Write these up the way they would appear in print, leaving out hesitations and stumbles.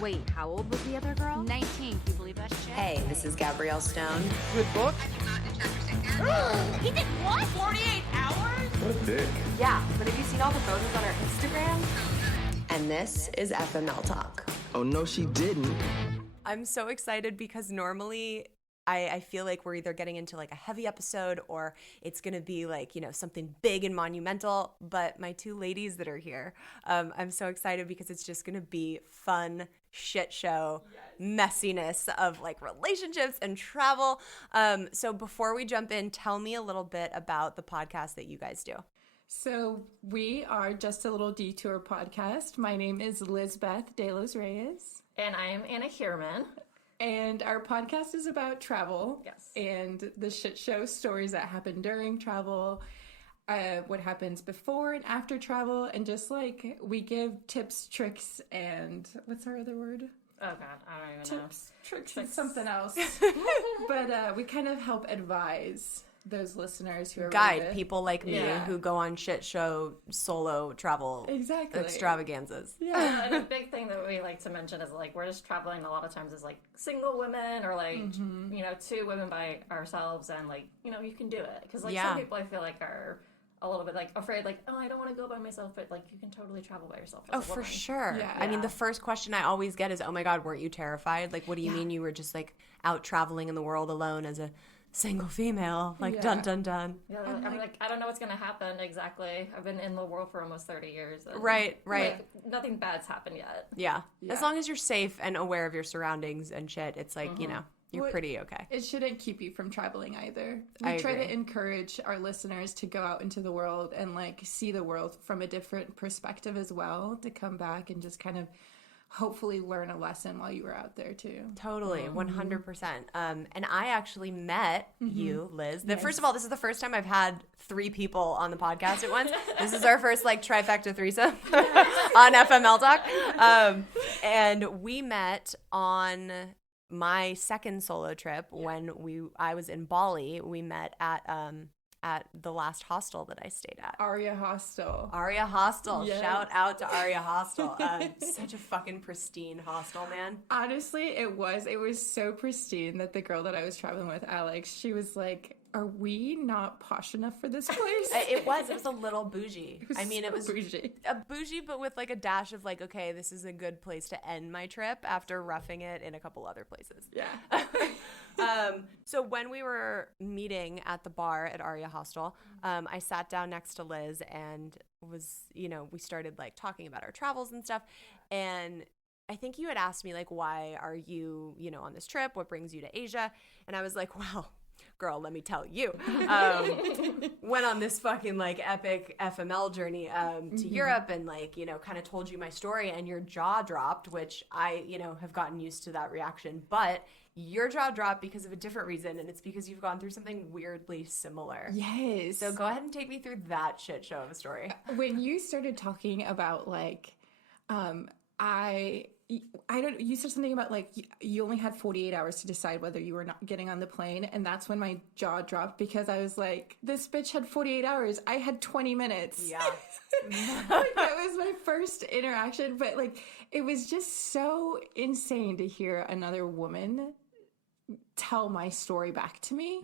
Wait, how old was the other girl? 19. Can you believe that shit? Hey, this is Gabrielle Stone. Good book. He did what? 48 hours? What a dick. Yeah, but have you seen all the photos on her Instagram? And this is FML Talk. Oh, no, she didn't. I'm so excited because normally I feel like we're either getting into like a heavy episode or it's going to be like, you know, something big and monumental. But my two ladies that are here, I'm so excited because it's just going to be fun shit show messiness of like relationships and travel. So before we jump in, tell me a little bit about the podcast that you guys do. So we are Just a Little Detour podcast. My name is Lizbeth De Los Reyes. And I am Anna Kierman. And our podcast is about travel. Yes. And the shit show stories that happen during travel, what happens before and after travel, and just like we give tips, tricks, and what's our other word? Oh God, I don't even know. Tips, tricks, and something else. But we kind of help advise those listeners who are Guide people like me Yeah. who go on shit show solo travel Exactly. extravaganzas. Yeah, and a big thing that we like to mention is like we're just traveling a lot of times as like single women or like you know, two women by ourselves, and like, you know, you can do it because like Yeah. some people I feel like are a little bit like afraid, like, oh, I don't want to go by myself, but like you can totally travel by yourself. As Oh, a for woman. sure. Yeah. I mean, the first question I always get is, oh my God, weren't you terrified? Like, what do you mean you were just like out traveling in the world alone as a single female? Like, Yeah. dun, dun, dun. Yeah, I'm like, I don't know what's gonna happen exactly. I've been in the world for almost 30 years. And, Right. like, nothing bad's happened yet. Yeah. Yeah. As long as you're safe and aware of your surroundings and shit, it's like, you know, you're What- pretty okay. It shouldn't keep you from traveling either. We I try agree. to encourage our listeners to go out into the world and like see the world from a different perspective as well, to come back and just kind of hopefully learn a lesson while you were out there too. Totally, 100%. And I actually met you, Liz. First of all, this is the first time I've had 3 people on the podcast at once. This is our first like trifecta threesome on FML Talk. And we met on my second solo trip when I was in Bali. We met at the last hostel that I stayed at. Aria Hostel. Aria Hostel. Yes. Shout out to Aria Hostel. Such a fucking pristine hostel, man. Honestly, it was so pristine that the girl that I was traveling with, Alex, she was like, are we not posh enough for this place? It was a little bougie. was It was bougie. a bougie, but with like a dash of like, okay, this is a good place to end my trip after roughing it in a couple other places. Yeah. So when we were meeting at the bar at Aria Hostel, I sat down next to Liz and we started like talking about our travels and stuff. And I think you had asked me like, why are you, on this trip? What brings you to Asia? And I was like, well, girl, let me tell you. Went on this fucking like epic FML journey to Europe and like, kind of told you my story, and your jaw dropped, which I, have gotten used to that reaction. But your jaw dropped because of a different reason, and it's because you've gone through something weirdly similar. Yes. So go ahead and take me through that shit show of a story. When you started talking about like, you said something about like you only had 48 hours to decide whether you were not getting on the plane, and that's when my jaw dropped because I was like, this bitch had 48 hours. I had 20 minutes. Yeah. Like, that was my first interaction, but like it was just so insane to hear another woman tell my story back to me.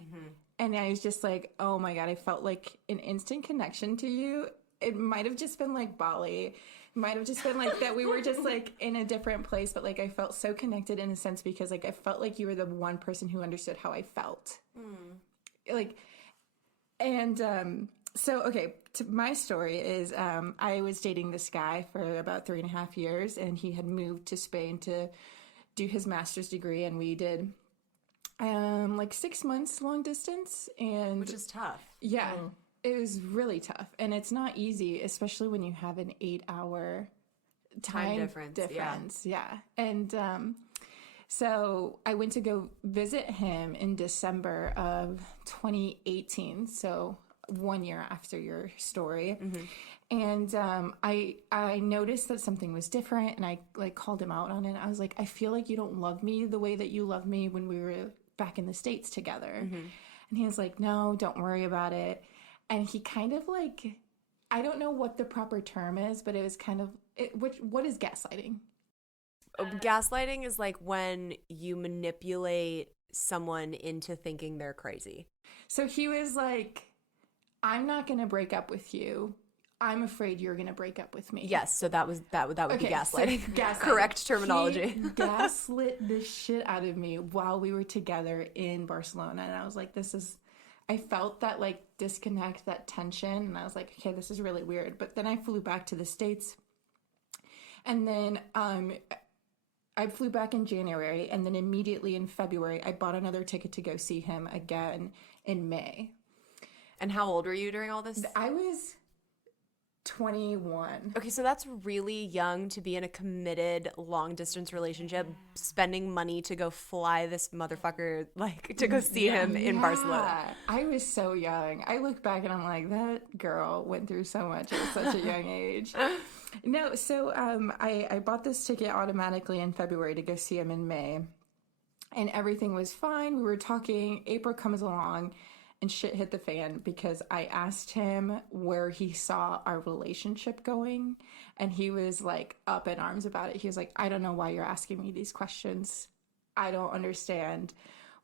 And I was just like, oh my God, I felt like an instant connection to you. It might have just been like Bali. Might have just been like that we were just like in a different place, but like I felt so connected in a sense because like I felt like you were the one person who understood how I felt. Like, and so okay, my story is I was dating this guy for about 3.5 years, and he had moved to Spain to do his master's degree, and we did like 6 months long distance, and Which is tough. yeah. It was really tough, and it's not easy, especially when you have an 8-hour time difference. Yeah. And so I went to go visit him in December of 2018, so 1 year after your story. And I noticed that something was different, and I like called him out on it. I was like, I feel like you don't love me the way that you loved me when we were back in the States together. And he was like, no, don't worry about it. And he kind of like, I don't know what the proper term is, but it was kind of, what is gaslighting? Gaslighting is like when you manipulate someone into thinking they're crazy. So he was like, I'm not going to break up with you. I'm afraid you're going to break up with me. Yes, so that would be gaslighting. So gaslighting. Correct terminology. He gaslit the shit out of me while we were together in Barcelona. And I was like, I felt that like disconnect, that tension. And I was like, okay, this is really weird. But then I flew back to the States. And then I flew back in January. And then immediately in February, I bought another ticket to go see him again in May. And how old were you during all this? I was 21. Okay, so that's really young to be in a committed long distance relationship, spending money to go fly this motherfucker, like to go see him in Barcelona. I was so young. I look back and I'm like, that girl went through so much at such a young age. No, so I bought this ticket automatically in February to go see him in May. And everything was fine. We were talking. April comes along. And shit hit the fan because I asked him where he saw our relationship going. And he was like up in arms about it. He was like, I don't know why you're asking me these questions. I don't understand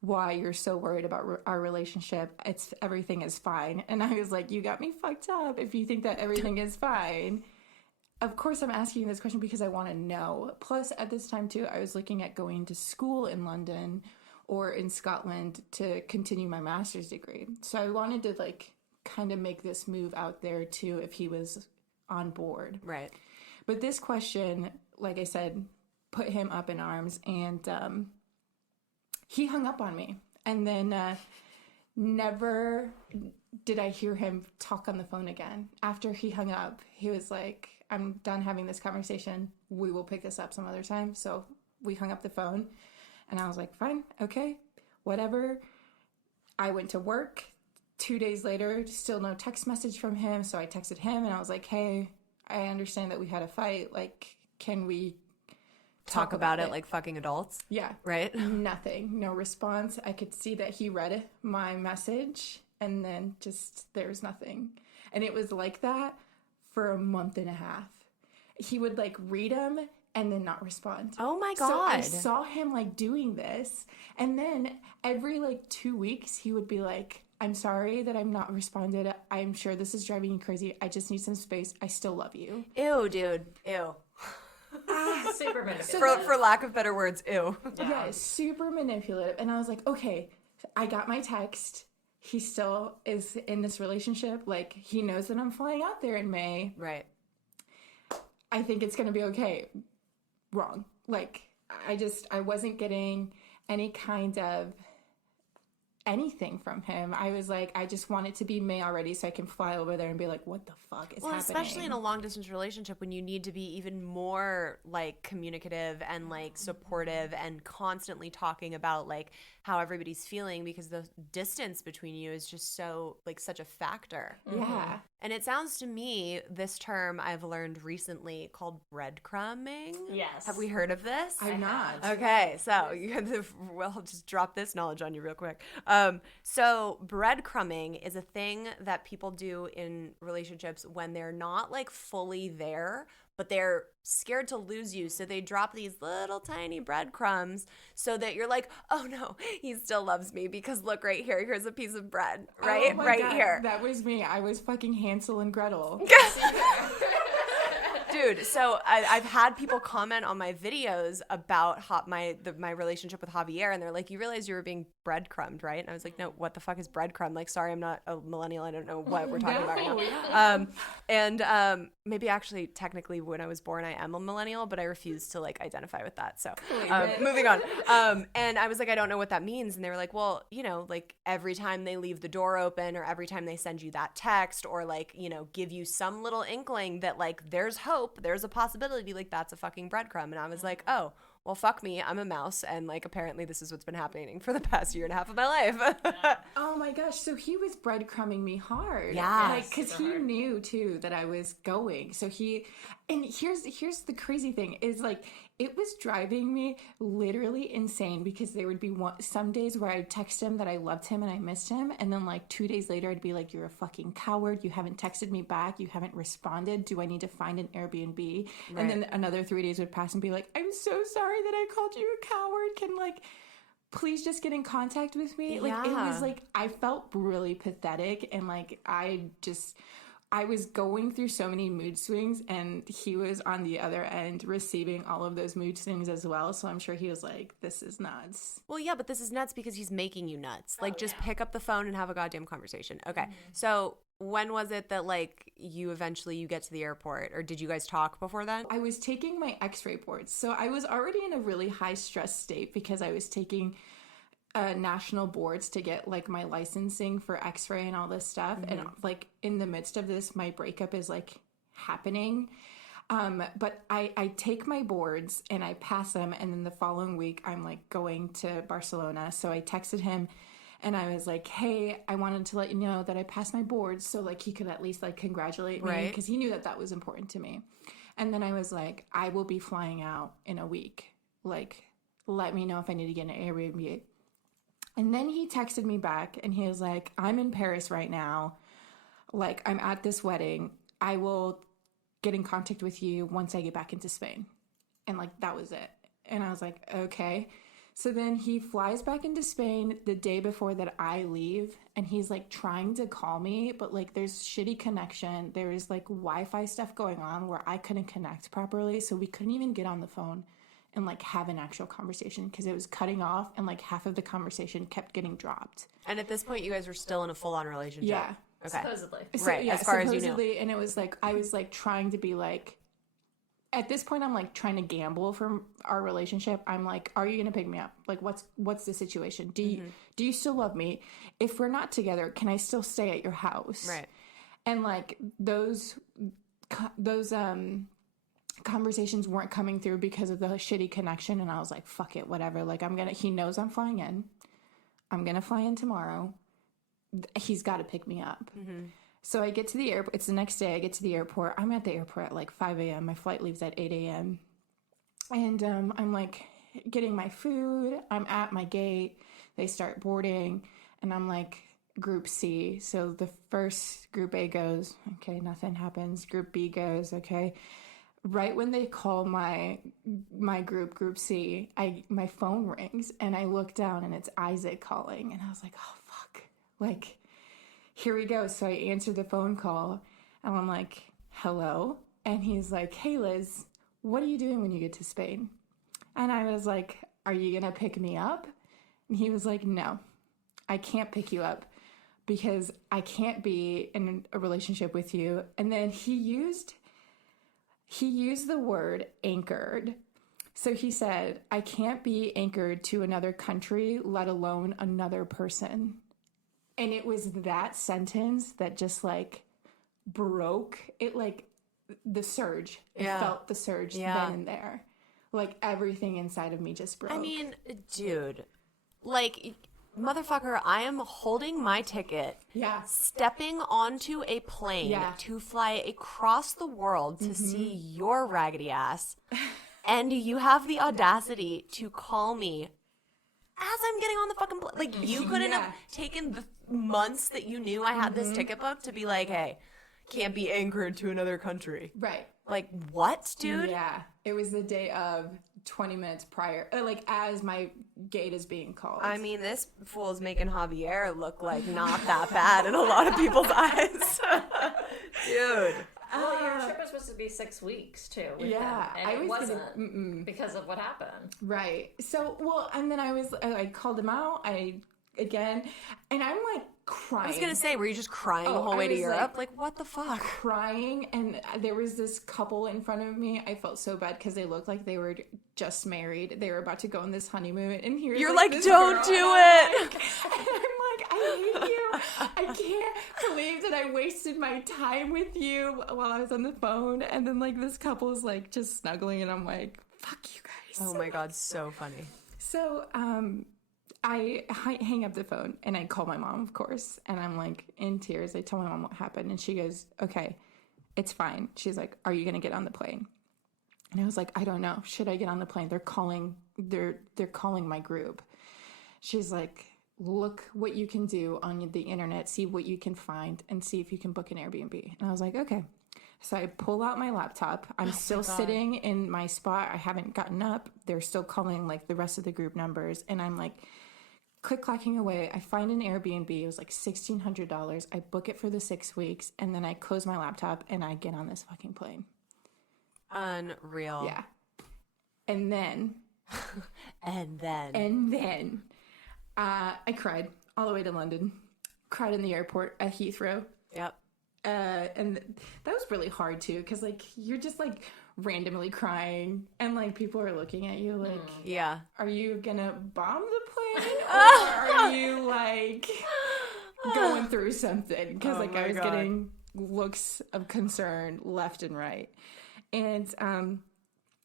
why you're so worried about our relationship. Everything is fine. And I was like, you got me fucked up if you think that everything is fine. Of course, I'm asking you this question because I want to know. Plus, at this time, too, I was looking at going to school in London or in Scotland to continue my master's degree. So I wanted to like kind of make this move out there too if he was on board. Right. But this question, like I said, put him up in arms, and he hung up on me. And then never did I hear him talk on the phone again. After he hung up, he was like, I'm done having this conversation. We will pick this up some other time. So we hung up the phone. And I was like, fine, okay, whatever. I went to work. 2 days later, still no text message from him. So I texted him and I was like, hey, I understand that we had a fight. Like, can we talk about it like fucking adults? Yeah. Right? Nothing. No response. I could see that he read my message and then just there was nothing. And it was like that for a month and a half. He would like read them and then not respond. Oh my God. So I saw him like doing this. And then every like 2 weeks, he would be like, I'm sorry that I'm not responded. I'm sure this is driving you crazy. I just need some space. I still love you. Ew, dude. Ew. Super manipulative. For lack of better words, ew. Yeah, super manipulative. And I was like, okay, I got my text. He still is in this relationship. Like, he knows that I'm flying out there in May. Right. I think it's going to be okay. Wrong. Like, I wasn't getting any kind of anything from him. I was like, I just want it to be May already so I can fly over there and be like, what the fuck is happening? Especially in a long distance relationship when you need to be even more like communicative and like supportive and constantly talking about like how everybody's feeling because the distance between you is just so like such a factor. Yeah. And it sounds to me, this term I've learned recently called breadcrumbing. Yes. Have we heard of this? I'm not. Okay, so I'll just drop this knowledge on you real quick. So breadcrumbing is a thing that people do in relationships when they're not like fully there, but they're scared to lose you. So they drop these little tiny breadcrumbs so that you're like, oh no, he still loves me because look right here. Here's a piece of bread, right? Oh my right God, here. That was me. I was fucking Hansel and Gretel. Dude, so I've had people comment on my videos about my relationship with Javier, and they're like, you realize you were being breadcrumbed, right? And I was like, no, what the fuck is breadcrumb? Like, sorry, I'm not a millennial. I don't know what we're talking about right now. Maybe actually, technically, when I was born, I am a millennial, but I refuse to like identify with that. So moving on. And I was like, I don't know what that means. And they were like, well, you know, like every time they leave the door open or every time they send you that text or like, you know, give you some little inkling that like there's hope, there's a possibility, like that's a fucking breadcrumb. And I was like, oh, well, fuck me, I'm a mouse, and like apparently this is what's been happening for the past year and a half of my life. Oh my gosh, so he was breadcrumbing me hard. Yes. Like, because he knew too that I was going. So and here's the crazy thing is like, it was driving me literally insane because there would be some days where I'd text him that I loved him and I missed him. And then like 2 days later, I'd be like, you're a fucking coward. You haven't texted me back. You haven't responded. Do I need to find an Airbnb? Right. And then another 3 days would pass and be like, I'm so sorry that I called you a coward. Can like, please just get in contact with me. Like, it was like, I felt really pathetic. And like, I was going through so many mood swings, and he was on the other end receiving all of those mood swings as well. So I'm sure he was like, this is nuts. Well, yeah, but this is nuts because he's making you nuts. Like, just pick up the phone and have a goddamn conversation. Okay. So when was it that like you get to the airport, or did you guys talk before then? I was taking my x-ray boards. So I was already in a really high stress state because I was taking national boards to get like my licensing for x-ray and all this stuff. And like in the midst of this, my breakup is like happening. But I take my boards and I pass them. And then the following week I'm like going to Barcelona. So I texted him and I was like, hey, I wanted to let you know that I passed my boards. So like he could at least like congratulate me, because he knew that was important to me. And then I was like, I will be flying out in a week. Like, let me know if I need to get an Airbnb. And then he texted me back and he was like, I'm in Paris right now. Like, I'm at this wedding. I will get in contact with you once I get back into Spain. And like, that was it. And I was like, okay. So then he flies back into Spain the day before that I leave. And he's like trying to call me, but like there's shitty connection. There is like Wi-Fi stuff going on where I couldn't connect properly. So we couldn't even get on the phone and like have an actual conversation because it was cutting off, and like half of the conversation kept getting dropped. And at this point you guys were still in a full-on relationship. Yeah. Okay. Supposedly. Right, yeah, as far as you know. And it was like, I was like trying to be like, at this point I'm like trying to gamble for our relationship. I'm like, are you going to pick me up? Like, what's the situation? Do you still love me? If we're not together, can I still stay at your house? Right. And like those conversations weren't coming through because of the shitty connection. And I was like, fuck it, whatever. Like, he knows I'm flying in. I'm going to fly in tomorrow. He's got to pick me up. So I get to the airport. It's the next day. I get to the airport. I'm at the airport at like 5 a.m. My flight leaves at 8 a.m. And I'm like getting my food. I'm at my gate. They start boarding. And I'm like, Group C. So the first Group A goes, okay, nothing happens. Group B goes, okay. Right when they call my Group C, my phone rings and I look down and it's Isaac calling, and I was like, oh fuck, like here we go. So I answered the phone call and I'm like, hello, and he's like, hey Liz, what are you doing when you get to Spain? And I was like, are you gonna pick me up? And he was like, no, I can't pick you up because I can't be in a relationship with you. And then he used the word anchored. So he said, I can't be anchored to another country, let alone another person. And it was that sentence that just like broke it, like the surge. It felt the surge then and there. Like everything inside of me just broke. I mean, dude, like, motherfucker, I am holding my ticket, stepping onto a plane to fly across the world to see your raggedy ass, and you have the audacity to call me as I'm getting on the fucking plane. Like, you couldn't have taken the months that you knew I had this ticket booked to be like, hey, can't be anchored to another country. Right. Like, what, dude? Yeah. It was the day of 20 minutes prior, like as my gate is being called. I mean, this fool is making Javier look like not that bad in a lot of people's eyes. Dude. Well, your trip was supposed to be 6 weeks too. With them, and it wasn't because of what happened. Right. So, well, and then I called him out. And I'm like crying. I was gonna say, were you just crying the whole way to Europe? Like, what the fuck? Crying, and there was this couple in front of me. I felt so bad because they looked like they were just married. They were about to go on this honeymoon, and you're like, don't do it. And I'm like, I hate you. I can't believe that I wasted my time with you while I was on the phone. And then like this couple is like just snuggling, and I'm like, fuck you guys. Oh my God, so funny. So I hang up the phone and I call my mom, of course. And I'm like in tears. I tell my mom what happened. And she goes, okay, it's fine. She's like, are you going to get on the plane? And I was like, I don't know. Should I get on the plane? They're calling my group. She's like, look what you can do on the internet, see what you can find, and see if you can book an Airbnb. And I was like, okay. So I pull out my laptop. I'm still sitting in my spot. I haven't gotten up. They're still calling like the rest of the group numbers. And I'm like click-clacking away. I find an Airbnb. It was like $1,600. I book it for the 6 weeks. And then I close my laptop and I get on this fucking plane. Unreal. Yeah. And then... I cried all the way to London. Cried in the airport at Heathrow. Yep. And that was really hard too, because like you're just like randomly crying, and like people are looking at you like, yeah, are you gonna bomb the plane, or are you like going through something? Because like I was getting looks of concern left and right, and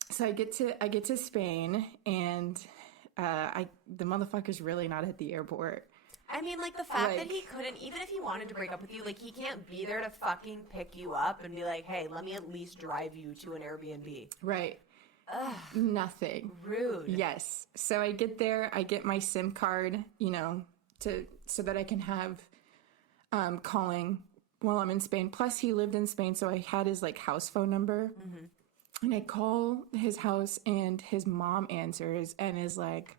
so I get to Spain, and the motherfucker's really not at the airport. I mean, like, the fact that he couldn't, even if he wanted to break up with you, like, he can't be there to fucking pick you up and be like, hey, let me at least drive you to an Airbnb. Right. Ugh. Nothing. Rude. Yes. So I get there, I get my SIM card, so that I can have calling while I'm in Spain. Plus, he lived in Spain, so I had his, like, house phone number. Mm-hmm. And I call his house, and his mom answers and is like,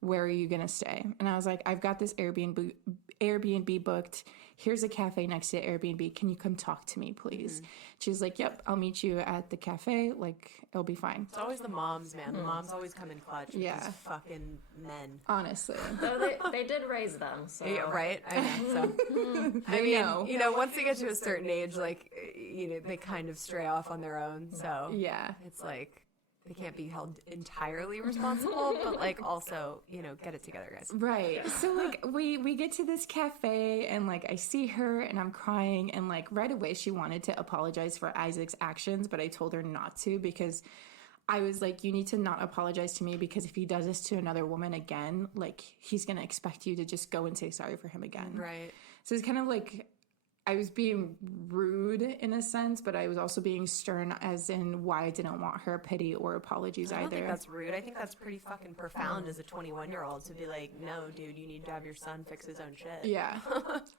where are you going to stay? And I was like, I've got this Airbnb booked. Here's a cafe next to the Airbnb. Can you come talk to me, please? Mm-hmm. She's like, yep, I'll meet you at the cafe. Like, it'll be fine. It's always the moms, man. The moms always come in clutch with these fucking men. Honestly. So they did raise them. So. Yeah, right? I know. So. I mean, once they get to a certain age, like, they kind of stray off on their own. So yeah, it's like, they can't be held entirely responsible, but like also, get it together, guys. Right. So like we get to this cafe, and like I see her and I'm crying, and like right away she wanted to apologize for Isaac's actions, but I told her not to, because I was like, you need to not apologize to me, because if he does this to another woman again, like he's going to expect you to just go and say sorry for him again. Right. So it's kind of like, I was being rude in a sense, but I was also being stern, as in why I didn't want her pity or apologies either. I don't think that's rude. I think that's pretty fucking profound as a 21-year-old to be like, no, dude, you need to have your son fix his own shit. Yeah.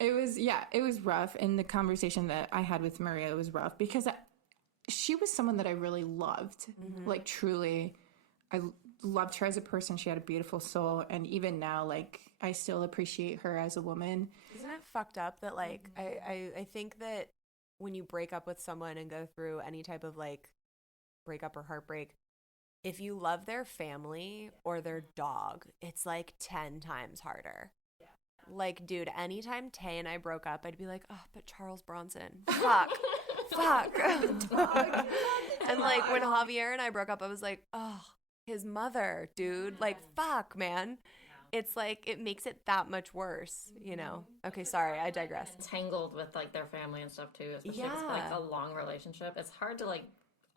It was rough. And the conversation that I had with Maria was rough, because she was someone that I really loved. Mm-hmm. Like, truly, I loved her as a person. She had a beautiful soul. And even now, like, I still appreciate her as a woman. Isn't it fucked up that, like, I think that when you break up with someone and go through any type of, like, breakup or heartbreak, if you love their family or their dog, it's, like, 10 times harder. Yeah. Like, dude, anytime Tay and I broke up, I'd be like, oh, but Charles Bronson. Fuck. Fuck. Dog. And, like, when Javier and I broke up, I was like, oh, his mother, dude. Like, fuck, man. It's like, it makes it that much worse, Okay, sorry, I digress. Tangled with, like, their family and stuff, too, especially if it's, like, a long relationship. It's hard to, like,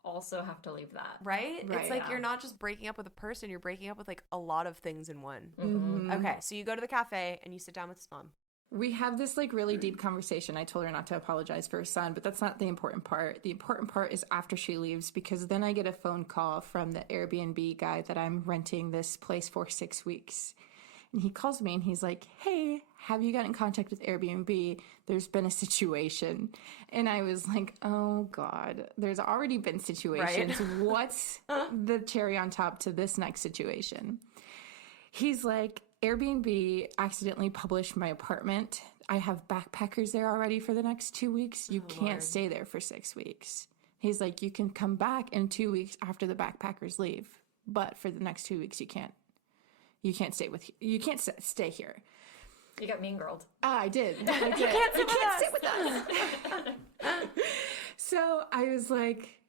also have to leave that. Right? It's like you're not just breaking up with a person, you're breaking up with, like, a lot of things in one. Mm-hmm. Okay, so you go to the cafe and you sit down with his mom. We have this, like, really deep conversation. I told her not to apologize for her son, but that's not the important part. The important part is after she leaves, because then I get a phone call from the Airbnb guy that I'm renting this place for 6 weeks. And he calls me and he's like, hey, have you got in contact with Airbnb? There's been a situation. And I was like, oh, God, there's already been situations. Right? What's the cherry on top to this next situation? He's like, Airbnb accidentally published my apartment. I have backpackers there already for the next 2 weeks. You can't stay there for 6 weeks. He's like, you can come back in 2 weeks after the backpackers leave. But for the next 2 weeks, you can't. You can't stay here. You got mean girled. I did. You can't sit with us. So I was like,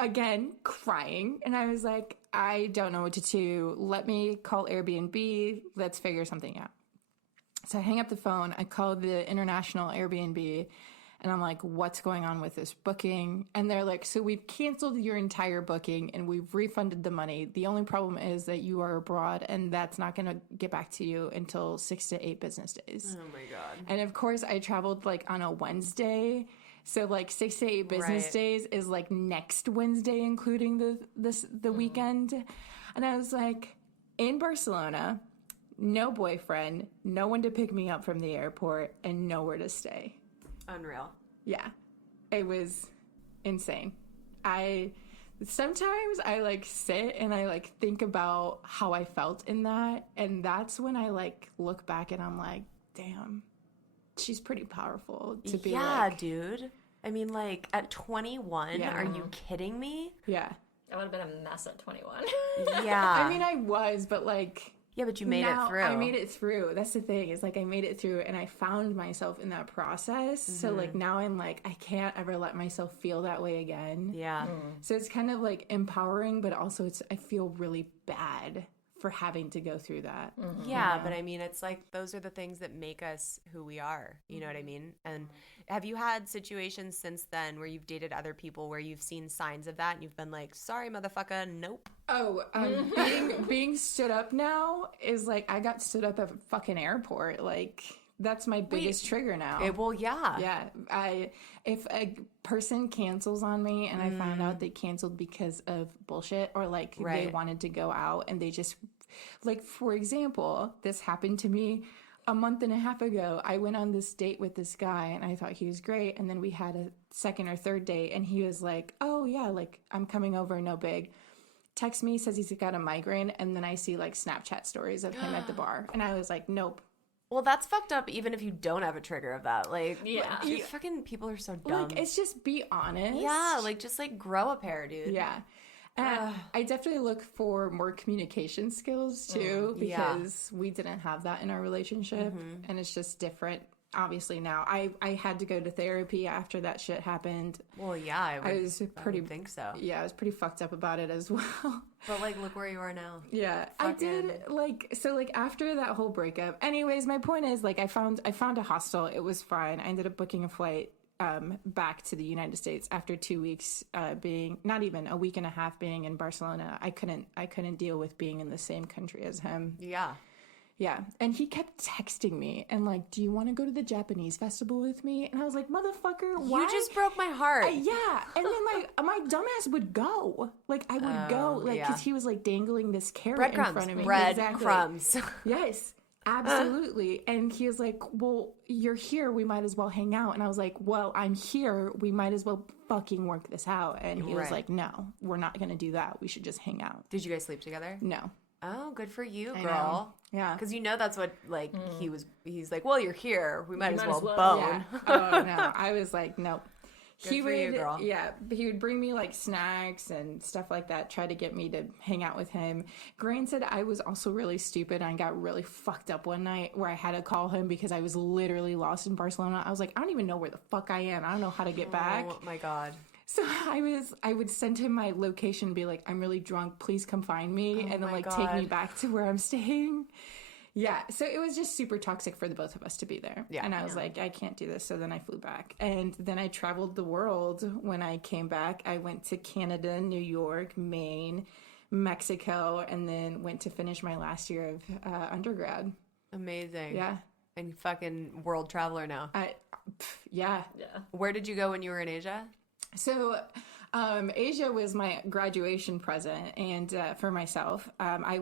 again, crying. And I was like, I don't know what to do. Let me call Airbnb. Let's figure something out. So I hang up the phone. I call the international Airbnb. And I'm like, what's going on with this booking? And they're like, so we've canceled your entire booking and we've refunded the money. The only problem is that you are abroad and that's not going to get back to you until 6 to 8 business days. Oh my God. And of course, I traveled like on a Wednesday. So like 6 to 8 business days is like next Wednesday, including the weekend. And I was like, in Barcelona, no boyfriend, no one to pick me up from the airport, and nowhere to stay. Unreal. Yeah, it was insane. Sometimes I like sit and I like think about how I felt in that, and that's when I like look back and I'm like, damn, she's pretty powerful to be like, dude. I mean, like at 21, Yeah. are you kidding me? yeah. I would have been a mess at 21. Yeah. I mean, I was, but like, yeah, but you made it through. I made it through. That's the thing. Is like I made it through and I found myself in that process. So like now I'm like, I can't ever let myself feel that way again. Yeah. So it's kind of like empowering, but also I feel really bad for having to go through that. Yeah, but I mean, it's like those are the things that make us who we are. You know what I mean? And have you had situations since then where you've dated other people where you've seen signs of that and you've been like, sorry, motherfucker, nope? Oh, being stood up now is like I got stood up at a fucking airport. Like that's my biggest trigger now. Well, yeah. Yeah, if a person cancels on me and I found out they canceled because of bullshit or like they wanted to go out and they just like, for example, this happened to me a month and a half ago. I went on this date with this guy and I thought he was great, and then we had a second or third date and he was like, oh yeah, like I'm coming over, no big. Texts me, says he's got a migraine, and then I see like Snapchat stories of him at the bar and I was like, nope. Well, that's fucked up even if you don't have a trigger of that. Like, Yeah. fucking people are so dumb. Like, it's just be honest. Yeah, like just like grow a pair, dude. Yeah. And I definitely look for more communication skills too, because we didn't have that in our relationship and it's just different. Obviously now I had to go to therapy after that shit happened. Well, yeah, I would think so. Yeah, I was pretty fucked up about it as well. But like, look where you are now. Yeah, I did like after that whole breakup. Anyways, my point is like I found a hostel. It was fine. I ended up booking a flight back to the United States after 2 weeks being, not even a week and a half being in Barcelona. I couldn't deal with being in the same country as him. Yeah. Yeah. And he kept texting me and like, do you want to go to the Japanese festival with me? And I was like, motherfucker, why? You just broke my heart. Yeah. And then like my dumbass would go. Like I would go like because he was like dangling this carrot in front of me. Breadcrumbs. Yes. Absolutely. And he was like, well, you're here. We might as well hang out. And I was like, well, I'm here. We might as well fucking work this out. And he was like, no, we're not going to do that. We should just hang out. Did you guys sleep together? No. Oh, good for you, I girl. know. Yeah. Because you know that's what, like, he's like, well, you're here. We might as well bone. Yeah. Oh, no. I was like, nope. Good for you, girl. Yeah, he would bring me like snacks and stuff like that, try to get me to hang out with him. Granted, I was also really stupid. I got really fucked up one night where I had to call him because I was literally lost in Barcelona. I was like, I don't even know where the fuck I am. I don't know how to get back. Oh my God. So I would send him my location and be like, I'm really drunk. Please come find me. And then like take me back to where I'm staying. Yeah, so it was just super toxic for the both of us to be there. Yeah, and I was like, I can't do this. So then I flew back. And then I traveled the world. When I came back, I went to Canada, New York, Maine, Mexico, and then went to finish my last year of undergrad. Amazing. Yeah. And fucking world traveler now. Yeah. Where did you go when you were in Asia? So Asia was my graduation present, and for myself, I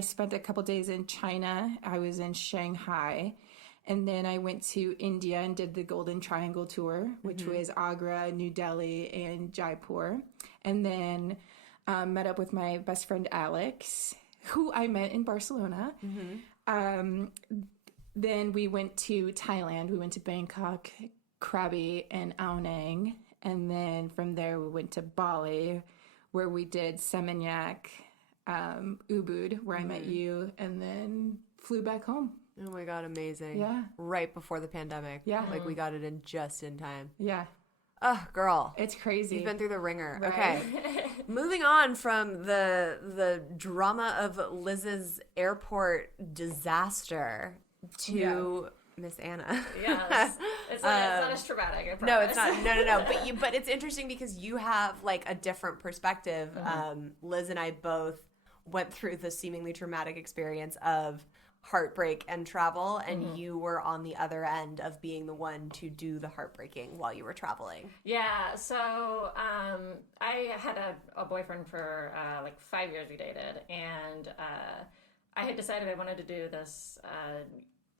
spent a couple days in China. I was in Shanghai, and then I went to India and did the Golden Triangle tour, which was Agra, New Delhi, and Jaipur. And then met up with my best friend Alex, who I met in Barcelona. Then we went to Thailand. We went to Bangkok, Krabi, and Ao Nang. And then from there, we went to Bali, where we did Seminyak, Ubud, where I met you, and then flew back home. Oh my God, amazing. Yeah. Right before the pandemic. Yeah. Like we got it in just in time. Yeah. Oh, girl. It's crazy. You've been through the ringer. Right. Okay. Moving on from the drama of Liz's airport disaster to Miss Anna. Yes. It's not as traumatic, I promise. No, it's not. No. But it's interesting because you have like a different perspective. Liz and I both went through the seemingly traumatic experience of heartbreak and travel, and you were on the other end of being the one to do the heartbreaking while you were traveling. Yeah, so I had a boyfriend for like 5 years we dated, and I had decided I wanted to do this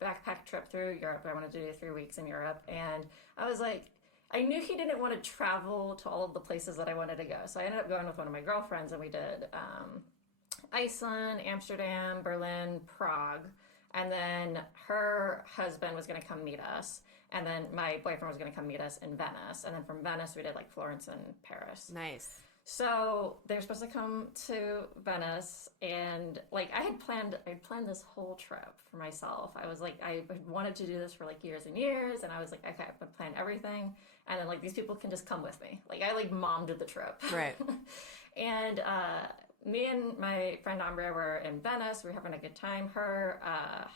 backpack trip through Europe. I wanted to do 3 weeks in Europe, and I was like, I knew he didn't want to travel to all of the places that I wanted to go, so I ended up going with one of my girlfriends, and we did Iceland, Amsterdam, Berlin, Prague, and then her husband was going to come meet us, and then my boyfriend was going to come meet us in Venice, and then from Venice we did like Florence and Paris. Nice. So they were supposed to come to Venice, and like I had planned this whole trip for myself. I was like, I wanted to do this for like years and years, and I was like, okay, I'm gonna plan everything, and then like these people can just come with me. Like I like mommed the trip, Right? And me and my friend Ambria were in Venice. We were having a good time. Her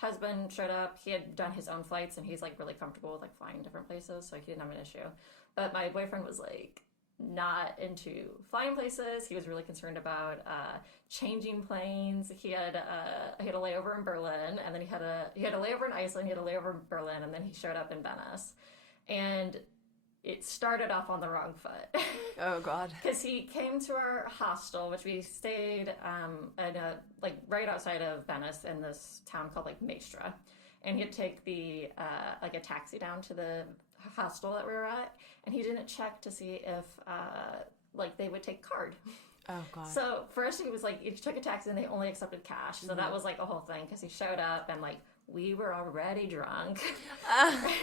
husband showed up. He had done his own flights, and he's like really comfortable with like flying different places, so he didn't have an issue. But my boyfriend was like not into flying places. He was really concerned about changing planes. He had a layover in Berlin, and then he had a layover in Iceland. He had a layover in Berlin, and then he showed up in Venice, and it started off on the wrong foot. Oh God. Because he came to our hostel, which we stayed at like right outside of Venice in this town called like Mestra, and he'd take the like a taxi down to the hostel that we were at, and he didn't check to see if like they would take card. Oh God. So first he was like, he took a taxi and they only accepted cash. So that was like a whole thing, because he showed up and like we were already drunk.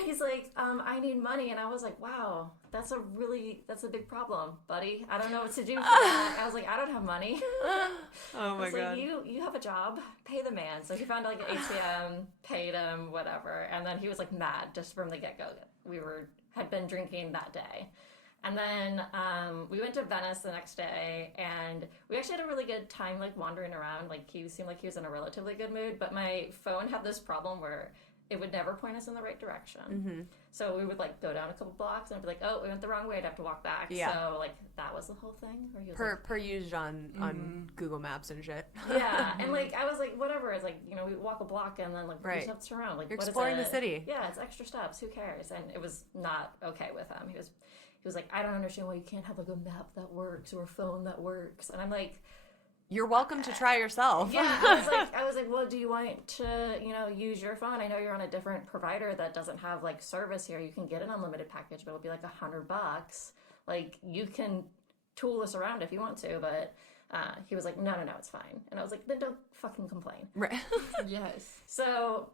He's like, I need money. And I was like, wow, that's a big problem, buddy. I don't know what to do for that. I was like, I don't have money. Oh my God. Like, you have a job, pay the man. So he found like an ATM, paid him, whatever. And then he was like mad just from the get-go. We had been drinking that day. And then we went to Venice the next day, and we actually had a really good time, like, wandering around. Like, he seemed like he was in a relatively good mood, but my phone had this problem where it would never point us in the right direction. Mm-hmm. So we would, like, go down a couple blocks, and I'd be like, oh, we went the wrong way, I'd have to walk back. Yeah. So, like, that was the whole thing. Where he was per used on Google Maps and shit. Yeah, and, like, I was like, whatever. It's like, you know, we walk a block, and then, like, we just have to turn around. Like, you're what exploring is it? the city. Yeah, it's extra steps. Who cares? And it was not okay with him. He was like, I don't understand why you can't have like a map that works or a phone that works. And I'm like, you're welcome to try yourself. Yeah, I was like, well, do you want to, you know, use your phone? I know you're on a different provider that doesn't have like service here. You can get an unlimited package, but it'll be like $100. Like, you can tool us around if you want to, but he was like, no, it's fine. And I was like, then don't fucking complain. Right. Yes. So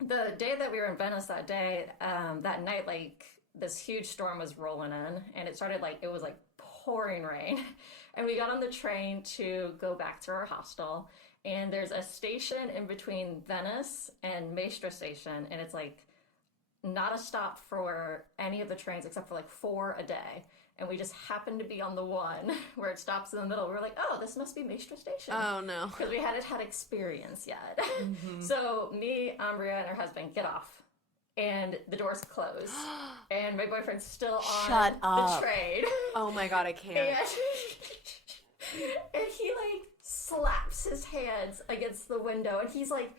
the day that we were in Venice that day, that night, like, this huge storm was rolling in, and it started like, it was like pouring rain. And we got on the train to go back to our hostel, and there's a station in between Venice and Mestra station, and it's like not a stop for any of the trains except for like 4 a day. And we just happened to be on the one where it stops in the middle. We were like, oh, this must be Mestra station. Oh no. Because we hadn't had experience yet. Mm-hmm. So me, Ambria, and her husband get off, and the doors close, and my boyfriend's still on the train. Oh my God, I can't. And he like slaps his hands against the window, and he's like,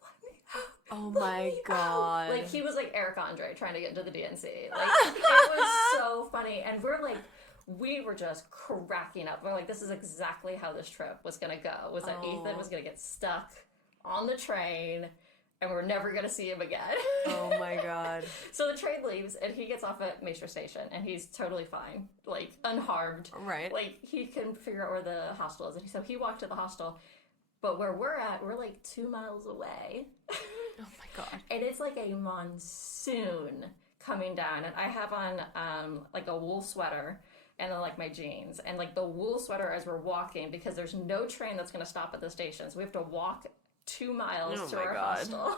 let me out. Oh my God. Like, he was like Eric Andre trying to get into the DNC. Like, it was so funny. And we were just cracking up. We're like, this is exactly how this trip was going to go, was that Ethan was going to get stuck on the train, and we're never going to see him again. Oh my God. So the train leaves, and he gets off at Mestra station, and he's totally fine, like, unharmed. Right. Like, he can figure out where the hostel is. And so he walked to the hostel, but where we're at, we're like 2 miles away. Oh my God. And it's like a monsoon coming down, and I have on like a wool sweater and then like my jeans, and like the wool sweater as we're walking, because there's no train that's going to stop at the station, so we have to walk 2 miles to our hostel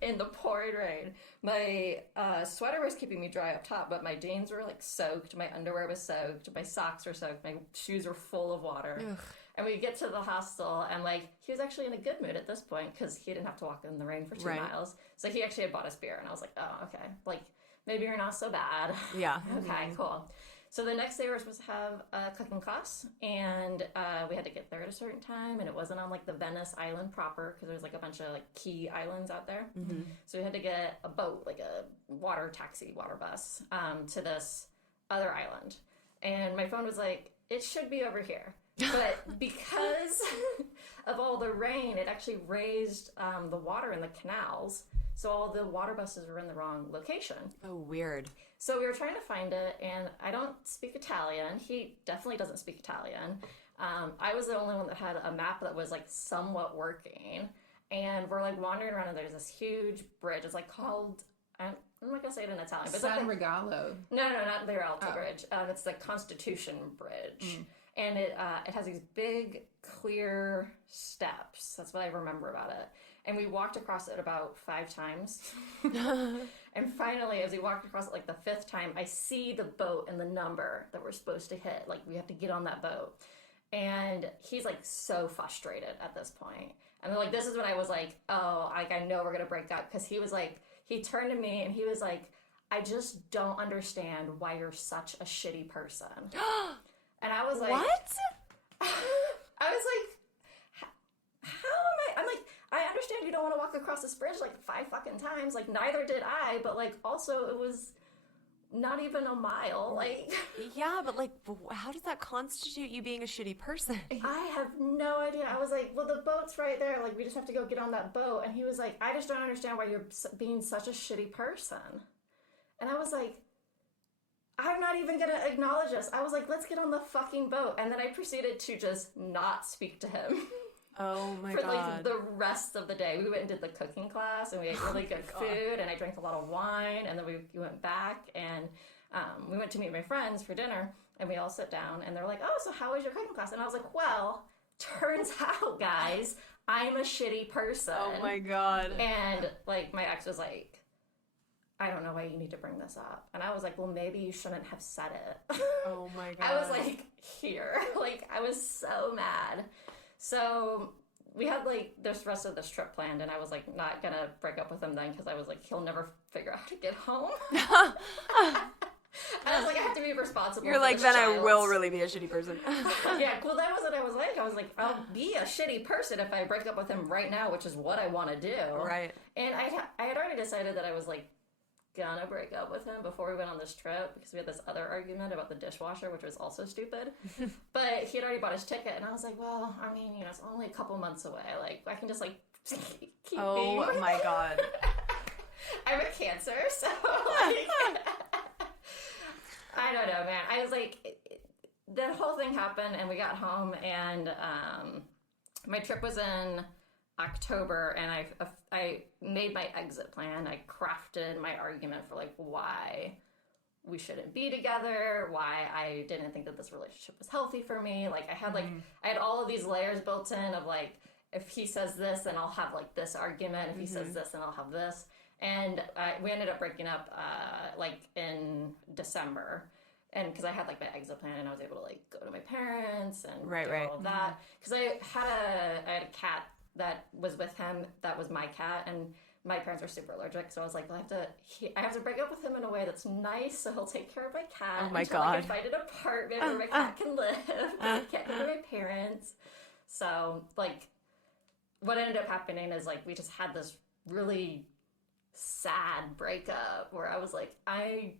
in the pouring rain. My sweater was keeping me dry up top, but my jeans were like soaked, my underwear was soaked, my socks were soaked, my shoes were full of water. Ugh. And we get to the hostel, and like he was actually in a good mood at this point because he didn't have to walk in the rain for 2 miles. So he actually had bought us beer, and I was like, oh, okay, like maybe you're not so bad. Yeah. Okay, cool. So the next day we were supposed to have a cooking class, and we had to get there at a certain time, and it wasn't on like the Venice island proper because there's like a bunch of like key islands out there. So we had to get a boat, like a water bus, to this other island. And my phone was like, it should be over here. But because of all the rain, it actually raised the water in the canals. So all the water buses were in the wrong location. Oh, weird. So we were trying to find it, and I don't speak Italian. He definitely doesn't speak Italian. I was the only one that had a map that was like somewhat working. And we're like wandering around, and there's this huge bridge. It's like called, I'm not going to say it in Italian. But San it's like Regalo. No, not the Rialto Bridge. It's the Constitution Bridge. And it has these big, clear steps. That's what I remember about it. And we walked across it about 5 times. And finally, as we walked across it like the 5th time, I see the boat and the number that we're supposed to hit. Like, we have to get on that boat. And he's like so frustrated at this point. And like, this is when I was like, oh, like, I know we're going to break up. Because he was like, he turned to me and he was like, I just don't understand why you're such a shitty person. And I was like, what? I was like, how am I? I'm like, I understand you don't want to walk across this bridge like 5 fucking times. Like, neither did I. But like, also, it was not even a mile. Like, Yeah, but like, how does that constitute you being a shitty person? I have no idea. I was like, well, the boat's right there. Like, we just have to go get on that boat. And he was like, I just don't understand why you're being such a shitty person. And I was like, I'm not even going to acknowledge this. I was like, let's get on the fucking boat. And then I proceeded to just not speak to him. Oh my For God. like the rest of the day. We went and did the cooking class, and we ate really good food, and I drank a lot of wine, and then we went back, and we went to meet my friends for dinner, and we all sit down, and they're like, oh, so how was your cooking class? And I was like, well, turns out, guys, I'm a shitty person. Oh my God. And like, my ex was like, I don't know why you need to bring this up. And I was like, well, maybe you shouldn't have said it. Oh my God. I was like, here. Like, I was so mad. So we had like this rest of this trip planned, and I was like not gonna break up with him then because I was like, he'll never figure out how to get home. I was like, I have to be responsible. You're for like, this then child. I will really be a shitty person. Yeah, well, that was what I was like. I was like, I'll be a shitty person if I break up with him right now, which is what I want to do. Right. And I had already decided that I was like gonna break up with him before we went on this trip because we had this other argument about the dishwasher, which was also stupid. But he had already bought his ticket, and I was like, well, I mean, you know, it's only a couple months away. Like, I can just like keep being with my him. God. I have a cancer, so like, I don't know, man. I was like, the whole thing happened, and we got home, and my trip was in October, and I made my exit plan. I crafted my argument for like why we shouldn't be together, why I didn't think that this relationship was healthy for me. Like, I had I had all of these layers built in of like, if he says this, then I'll have like this argument. If he says this, then I'll have this. And we ended up breaking up like in December. And because I had like my exit plan, and I was able to like go to my parents and do all of that. Because I had a cat that was with him, that was my cat, and my parents were super allergic, so I was like, well, I have to break up with him in a way that's nice, so he'll take care of my cat until I can find an apartment where my cat can live. I can't go to my parents. So like, what ended up happening is like, we just had this really sad breakup where I was like, I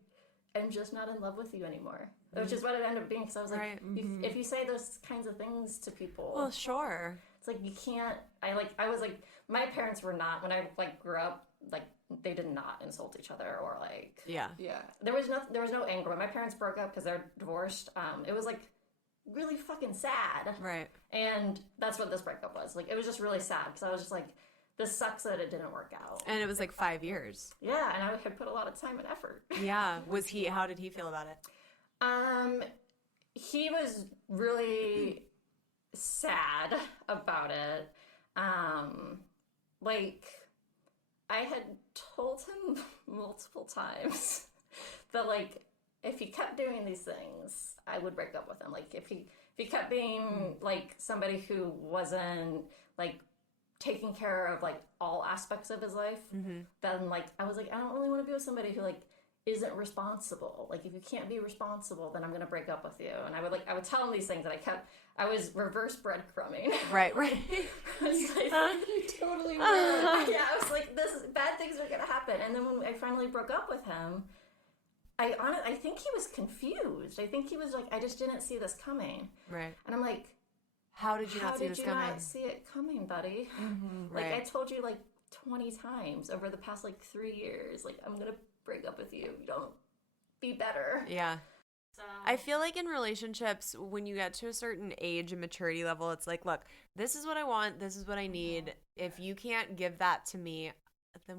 am just not in love with you anymore. Which is what it ended up being, because I was like, if you say those kinds of things to people, Well, sure. it's like, you can't. I was like, my parents were not, when I like grew up, like they did not insult each other or like, Yeah. there was no anger. When my parents broke up because they're divorced, it was like really fucking sad. Right. And that's what this breakup was. Like, it was just really sad because I was just like, this sucks that it didn't work out. And it was like 5 years. Yeah, and I had put a lot of time and effort. Yeah. How did he feel about it? He was really sad about it. Like, I had told him multiple times that like, if he kept doing these things, I would break up with him. Like, if If he kept being like somebody who wasn't like taking care of like all aspects of his life, then like I was like, I don't really want to be with somebody who like isn't responsible. Like if you can't be responsible, then I'm gonna break up with you. And I would tell him these things that I was reverse breadcrumbing. Right. You totally were. Yeah, I was like, bad things are gonna happen. And then when I finally broke up with him, I think he was confused. I think he was like, I just didn't see this coming. Right. And I'm like, how did you not see this coming? How did you not see it coming, buddy? Like right. I told you like 20 times over the past like 3 years, like I'm gonna break up with you. You don't be better. Yeah. So I feel like in relationships, when you get to a certain age and maturity level, it's like, look, this is what I want. This is what I need. If you can't give that to me, then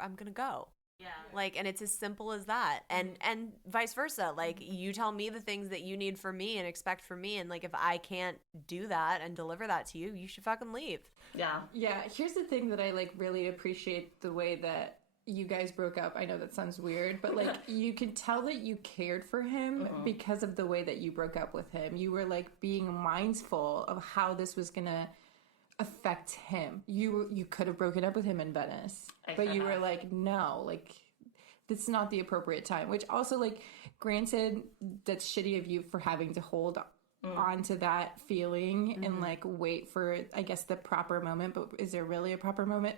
I'm going to go. yeah. Like, and it's as simple as that. And vice versa. Like, you tell me the things that you need from me and expect from me. And like, if I can't do that and deliver that to you, you should fucking leave. Yeah. Yeah, here's the thing that I like really appreciate the way that you guys broke up. I know that sounds weird, but like you can tell that you cared for him because of the way that you broke up with him. You were like being mindful of how this was gonna affect him. You could have broken up with him in Venice, but you were like, no, like this is not the appropriate time. Which also, like, granted, that's shitty of you for having to hold on to that feeling and like wait for, I guess, the proper moment. But is there really a proper moment?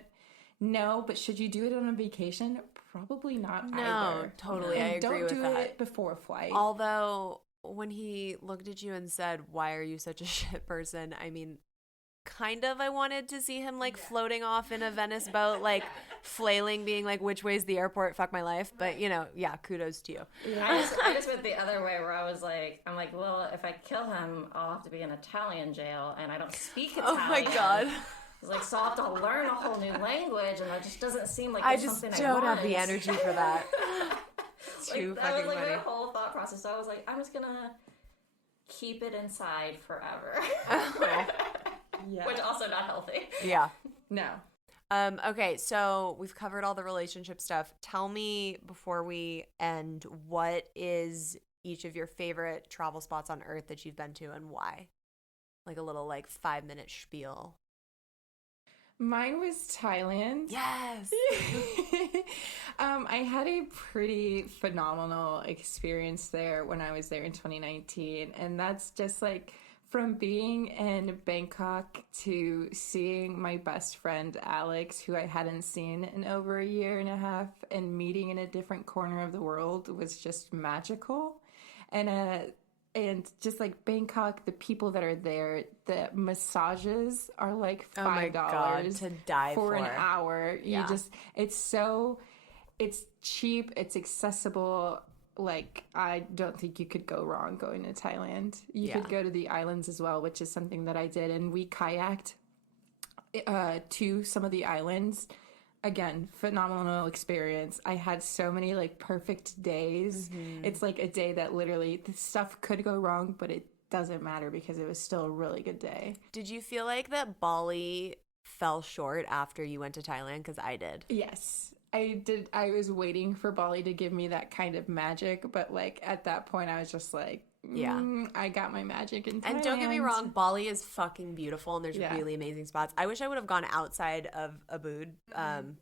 No, but should you do it on a vacation? Probably not either. No, totally. And I agree don't with do that. it before a flight. Although, when he looked at you and said, why are you such a shit person? I mean, kind of I wanted to see him like floating off in a Venice boat, like flailing, being like, which way's the airport? Fuck my life. But, you know, yeah, kudos to you. I just went the other way where I was like, I'm like, well, if I kill him, I'll have to be in Italian jail and I don't speak Italian. Oh my God. It's like, so I'll have to learn a whole new language, and that just doesn't seem like I it's just something don't I want. have the energy for that. Too that fucking was like funny. my whole thought process. So I was like, I'm just gonna keep it inside forever, Yeah. which also not healthy. Yeah. No. Okay, so we've covered all the relationship stuff. Tell me before we end, what is each of your favorite travel spots on Earth that you've been to and why? Like a little 5-minute spiel. Mine was Thailand. Yes. I had a pretty phenomenal experience there when I was there in 2019. And that's just like from being in Bangkok to seeing my best friend Alex, who I hadn't seen in over a year and a half, and meeting in a different corner of the world was just magical. And just like Bangkok, the people that are there, the massages are like $5 Oh my God, to die for an for. hour. Yeah. It's cheap, it's accessible. Like, I don't think you could go wrong going to Thailand. You could go to the islands as well, which is something that I did. And we kayaked to some of the islands. Again, phenomenal experience. I had so many perfect days. It's like a day that literally the stuff could go wrong, but it doesn't matter because it was still a really good day. Did you feel like that Bali fell short after you went to Thailand? Because I did. Yes, I did. I was waiting for Bali to give me that kind of magic, but at that point I was just like, I got my magic in Thailand. And don't get me wrong, Bali is fucking beautiful and there's really amazing spots. I wish I would have gone outside of Ubud,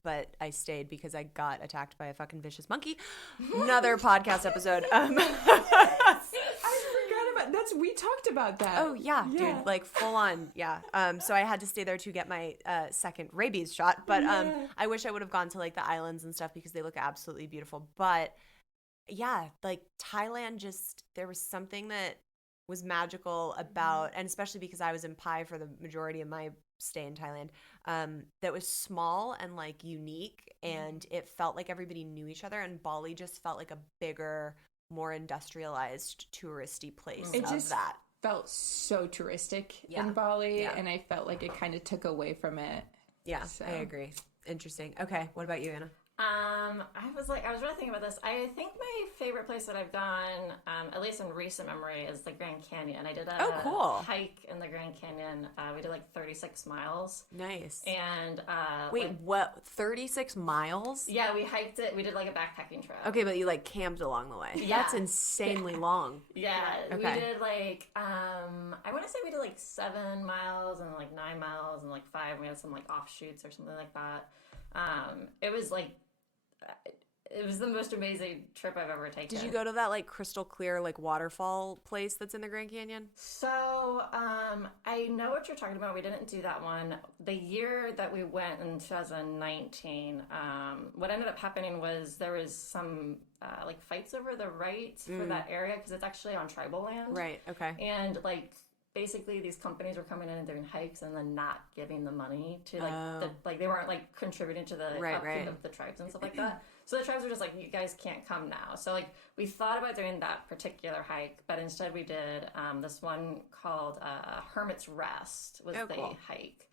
but I stayed because I got attacked by a fucking vicious monkey. Another podcast episode. I forgot about that's. We talked about that. Oh yeah, dude, full on, yeah. So I had to stay there to get my second rabies shot, but I wish I would have gone to the islands and stuff because they look absolutely beautiful. But yeah, Thailand, just there was something that was magical about, and especially because I was in Pai for the majority of my stay in Thailand, that was small and unique, and it felt like everybody knew each other. And Bali just felt like a bigger, more industrialized, touristy place. It of just that felt so touristic in Bali, and I felt like it kind of took away from it. Yeah, So. I agree. Interesting. Okay, what about you, Anna? I was really thinking about this. I think my favorite place that I've gone, at least in recent memory, is the Grand Canyon. I did a cool. hike in the Grand Canyon. We did like 36 miles. Nice. And wait, what? 36 miles? Yeah, we hiked it. We did like a backpacking trip. Okay, but you like camped along the way. Yeah. That's insanely long. Yeah, Okay. we did like I want to say we did like 7 miles and like 9 miles and like 5. We had some like offshoots or something like that. It was the most amazing trip I've ever taken. Did you go to that like crystal clear like waterfall place that's in the Grand Canyon? So I know what you're talking about. We didn't do that one. The year that we went in 2019, what ended up happening was there was some like fights over the rights for that area because it's actually on tribal land. Right. Okay. And like basically these companies were coming in and doing hikes and then not giving the money to like they weren't like contributing to the upkeep of the tribes and stuff like that. So the tribes were just like, you guys can't come now. So like we thought about doing that particular hike, but instead we did this one called Hermit's Rest was cool. hike.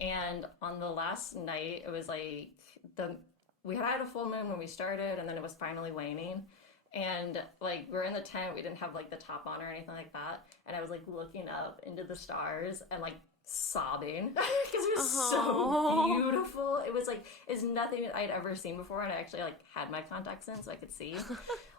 And on the last night, it was like we had a full moon when we started, and then it was finally waning. And like we're in the tent, we didn't have like the top on or anything like that. And I was like looking up into the stars and like sobbing because it was so beautiful. It was like it's nothing I'd ever seen before, and I actually like had my contacts in so I could see.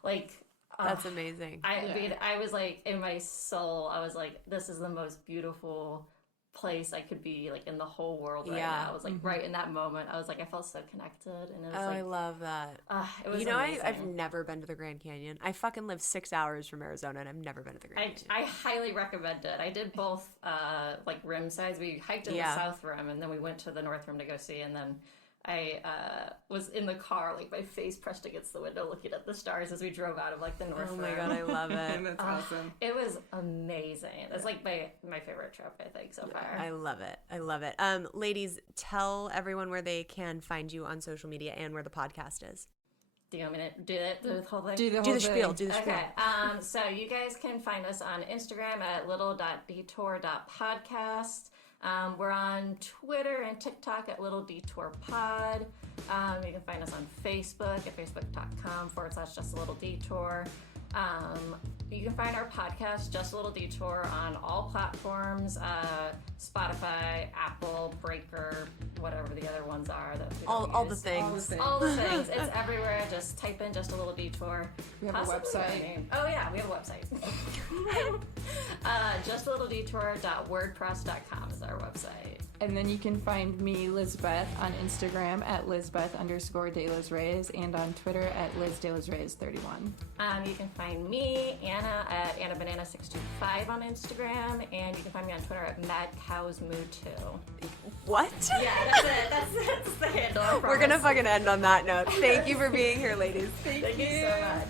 Like that's amazing. I mean, I was like in my soul, I was like, this is the most beautiful place I could be like in the whole world right now. I was like right in that moment. I was like, I felt so connected, and it was I love that. It was I've never been to the Grand Canyon. I fucking live 6 hours from Arizona, and I've never been to the Grand Canyon. I highly recommend it. I did both like rim sides. We hiked in the South Rim, and then we went to the North Rim to go see, and then I was in the car, like my face pressed against the window, looking at the stars as we drove out of like the North Rim. Oh my god, I love it. That's awesome. It was amazing. It's like my favorite trip, I think, so far. I love it. I love it. Ladies, tell everyone where they can find you on social media and where the podcast is. Do you want me to do it? The whole thing? Do the spiel. Do the spiel. Okay. So you guys can find us on Instagram at little.detour.podcast. We're on Twitter and TikTok at Little Detour Pod. You can find us on Facebook at facebook.com/Just a Little Detour. You can find our podcast, Just a Little Detour, on all platforms, Spotify, Apple, Breaker, whatever the other ones are. That we don't All use. the things. All the things. It's everywhere. Just type in Just a Little Detour. We have a website. Oh, yeah, we have a website. JustALittleDetour.wordpress.com is our website. And then you can find me, Lizbeth, on Instagram at Lizbeth_DeLosReyes and on Twitter at LizDeLosReyes31. You can find me, Anna, at AnnaBanana625 on Instagram, and you can find me on Twitter at MadCowsMoo2. What? Yeah, that's it. That's the handle. We're gonna fucking end on that note. Thank you for being here, ladies. Thank you so much.